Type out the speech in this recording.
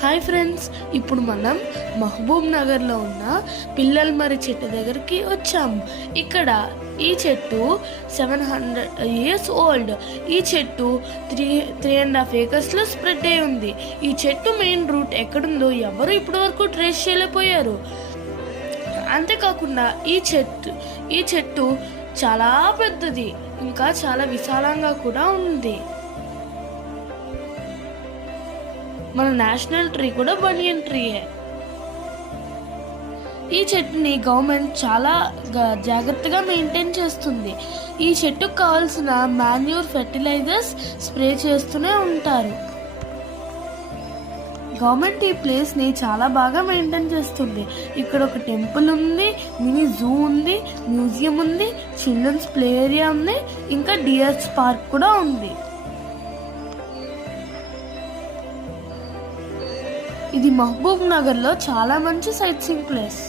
Hi friends, ఇప్పుడు మనం మహబూబ్ నగర్లో ఉన్న పిల్లల మర్రి చెట్టు దగ్గరికి వచ్చాము. ఇక్కడ ఈ చెట్టు 700 years ఓల్డ్. ఈ చెట్టు 3.5 acres స్ప్రెడ్ అయి ఉంది. ఈ చెట్టు మెయిన్ రూట్ ఎక్కడుందో ఎవరు ఇప్పటి వరకు ట్రేస్ చేయలేకపోయారు. అంతేకాకుండా ఈ చెట్టు చాలా పెద్దది, ఇంకా చాలా విశాలంగా కూడా ఉంది. మన నేషనల్ ట్రీ కూడా బనియన్ ట్రీయే. ఈ చెట్టుని గవర్నమెంట్ చాలా జాగ్రత్తగా మెయింటైన్ చేస్తుంది. ఈ చెట్టుకు కావాల్సిన మాన్యూర్, ఫెర్టిలైజర్స్ స్ప్రే చేస్తూనే ఉంటారు. గవర్నమెంట్ ఈ ప్లేస్ని చాలా బాగా మెయింటైన్ చేస్తుంది. ఇక్కడ ఒక టెంపుల్ ఉంది, మినీ జూ ఉంది, మ్యూజియం ఉంది, చిల్డ్రన్స్ ప్లే ఏరియా ఉంది, ఇంకా డియర్స్ పార్క్ కూడా ఉంది. ఇది మహబూబ్ నగర్లో చాలా మంచి సైట్ సీయింగ్ ప్లేస్.